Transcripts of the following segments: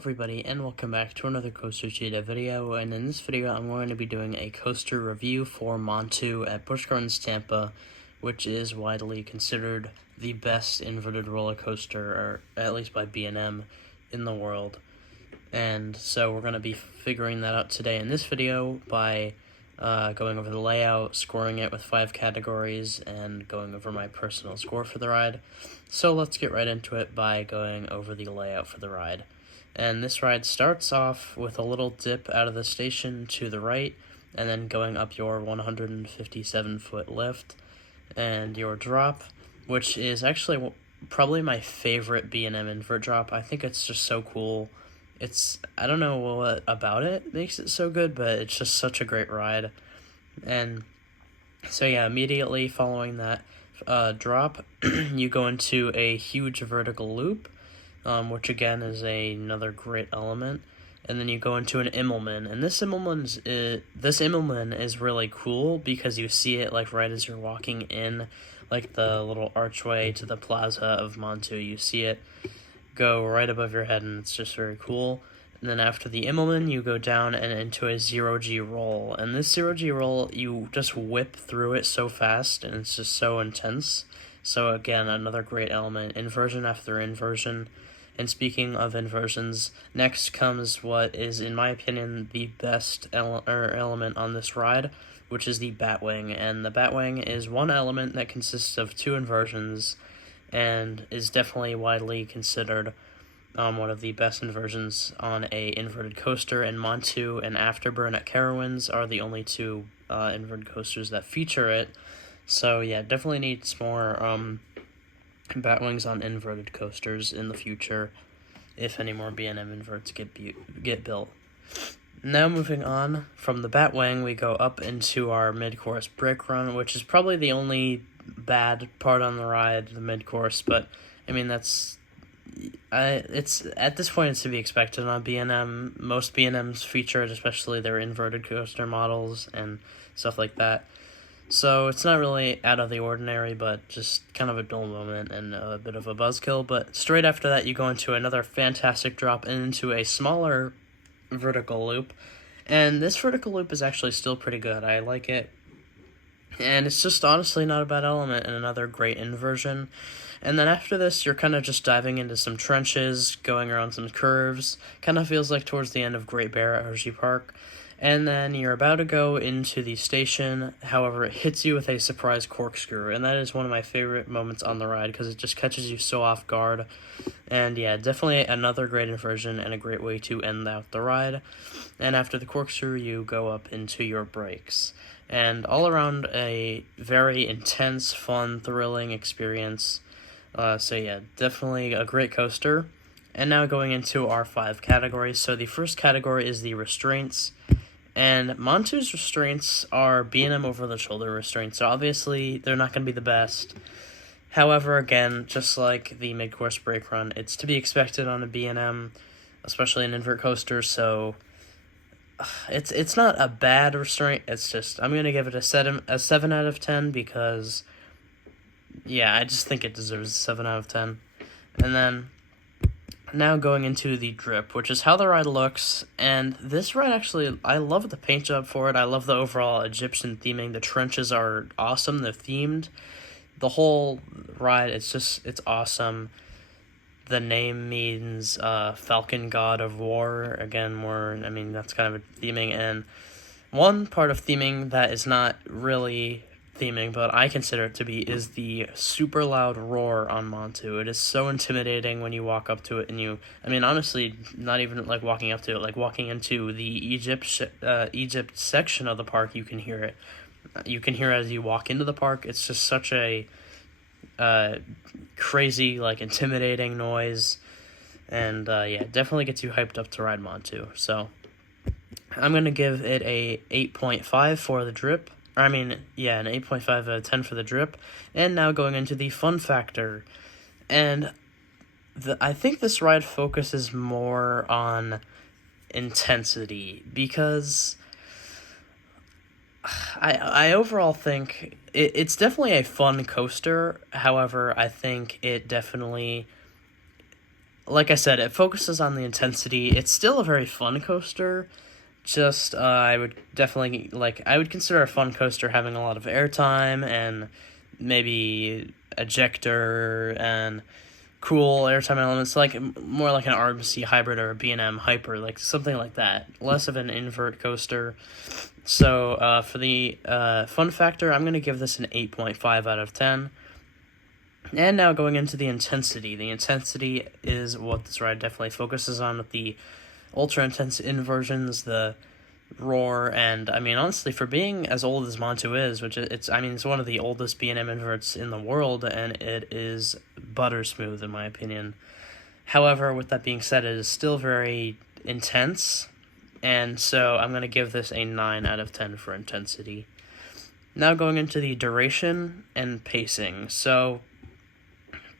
everybody, and welcome back to another Coaster Cheetah video, and in this video I'm going to be doing a coaster review for Montu at Busch Tampa, which is widely considered the best inverted roller coaster, or at least by B&M, in the world. And so we're going to be figuring that out today in this video by going over the layout, scoring it with 5 categories, and going over my personal score for the ride. So let's get right into it by going over the layout for the ride. And this ride starts off with a little dip out of the station to the right, and then going up your 157-foot lift, and your drop, which is actually probably my favorite B&M invert drop. I think it's just so cool. I don't know what about it makes it so good, but it's just such a great ride. And so yeah, immediately following that drop, you go into a huge vertical loop, which again is another great element. And then you go into an Immelman, and this Immelman is really cool because you see it like right as you're walking in, like the little archway to the plaza of Montu. You see it go right above your head, and it's just very cool. And then after the Immelman, you go down and into a 0G roll, and this 0G roll, you just whip through it so fast, and it's just so intense. So again, another great element, inversion after inversion. And speaking of inversions, next comes what is, in my opinion, the best element on this ride, which is the Batwing. And the Batwing is one element that consists of 2 inversions, and is definitely widely considered one of the best inversions on a inverted coaster. And Montu and Afterburn at Carowinds are the only 2 inverted coasters that feature it. So yeah, definitely needs more Batwings on inverted coasters in the future, if any more B&M inverts get built. Now moving on from the Batwing, we go up into our mid-course brake run, which is probably the only bad part on the ride, the mid-course, but I mean it's at this point it's to be expected on B&M. Most B&Ms feature it, especially their inverted coaster models and stuff like that. So it's not really out of the ordinary, but just kind of a dull moment and a bit of a buzzkill. But straight after that, you go into another fantastic drop and into a smaller vertical loop. And this vertical loop is actually still pretty good. I like it. And it's just honestly not a bad element, and another great inversion. And then after this, you're kind of just diving into some trenches, going around some curves. Kind of feels like towards the end of Great Bear at Hershey Park. And then you're about to go into the station, however, it hits you with a surprise corkscrew, and that is one of my favorite moments on the ride, because it just catches you so off guard. And yeah, definitely another great inversion, and a great way to end out the ride. And after the corkscrew, you go up into your brakes. And all around, a very intense, fun, thrilling experience. So yeah, definitely a great coaster. And now going into our 5 categories. So the first category is the Restraints. And Montu's Restraints are B&M over-the-shoulder restraints, so obviously they're not going to be the best. However, again, just like the mid-course brake run, it's to be expected on a B&M, especially an invert coaster, so it's not a bad restraint. It's just, I'm going to give it a 7 out of 10 because, yeah, I just think it deserves a 7 out of 10. And then now going into the drip, which is how the ride looks, and this ride actually, I love the paint job for it. I love the overall Egyptian theming. The trenches are awesome. They're themed. The whole ride, it's awesome. The name means Falcon God of War. Again, that's kind of a theming. And one part of theming that is not really theming, but I consider it to be, is the super loud roar on Montu. It is so intimidating when you walk up to it, and honestly, not even like walking up to it, like walking into the Egypt section of the park, you can hear it. You can hear it as you walk into the park. It's just such a crazy, like, intimidating noise, and yeah, definitely gets you hyped up to ride Montu. So I'm gonna give it a 8.5 for the drip. An 8.5 out of 10 for the drip. And now going into the fun factor. And I think this ride focuses more on intensity, because I overall think it's definitely a fun coaster. However, I think it definitely like I said, it focuses on the intensity. It's still a very fun coaster. Just, I would definitely, I would consider a fun coaster having a lot of airtime and maybe ejector and cool airtime elements, more like an RMC hybrid or a B&M hyper, something like that. Less of an invert coaster. So, for the fun factor, I'm going to give this an 8.5 out of 10. And now going into the intensity. The intensity is what this ride definitely focuses on with the ultra intense inversions, the roar, and I mean, honestly, for being as old as Montu is, it's one of the oldest B&M inverts in the world, and it is butter smooth in my opinion. However, with that being said, it is still very intense, and so I'm going to give this a 9 out of 10 for intensity. Now going into the duration and pacing. So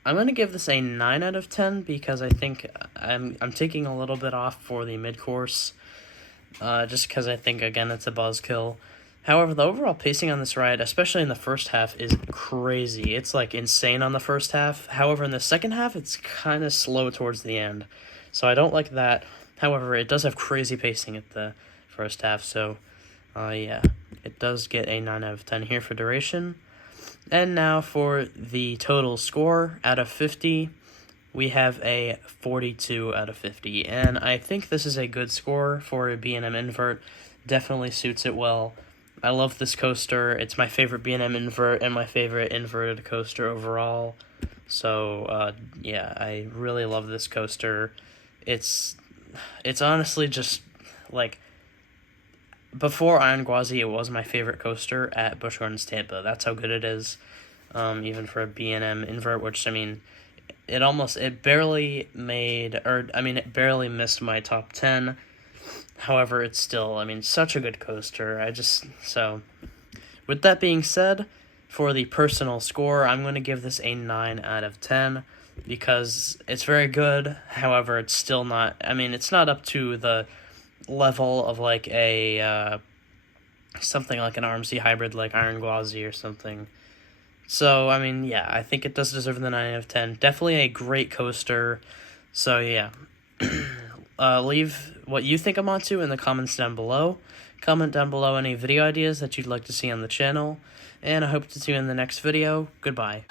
I'm going to give this a 9 out of 10 because I think I'm taking a little bit off for the mid-course, just because I think, again, it's a buzzkill. However, the overall pacing on this ride, especially in the first half, is crazy. It's, insane on the first half. However, in the second half, it's kind of slow towards the end. So I don't like that. However, it does have crazy pacing at the first half, so, yeah. It does get a 9 out of 10 here for duration. And now for the total score out of 50, we have a 42 out of 50. And I think this is a good score for a B&M invert. Definitely suits it well. I love this coaster. It's my favorite B&M invert and my favorite inverted coaster overall. So, yeah, I really love this coaster. It's honestly just, before Iron Gwazi, it was my favorite coaster at Busch Gardens Tampa. That's how good it is, even for a B&M invert, which, it barely missed my top 10. However, it's still, such a good coaster. So, with that being said, for the personal score, I'm going to give this a 9 out of 10, because it's very good. However, it's still not, it's not up to the level of something like an RMC hybrid like Iron Gwazi or something. So, yeah, I think it does deserve the 9 out of 10. Definitely a great coaster. So, yeah. Leave what you think of Montu in the comments down below. Comment down below any video ideas that you'd like to see on the channel. And I hope to see you in the next video. Goodbye.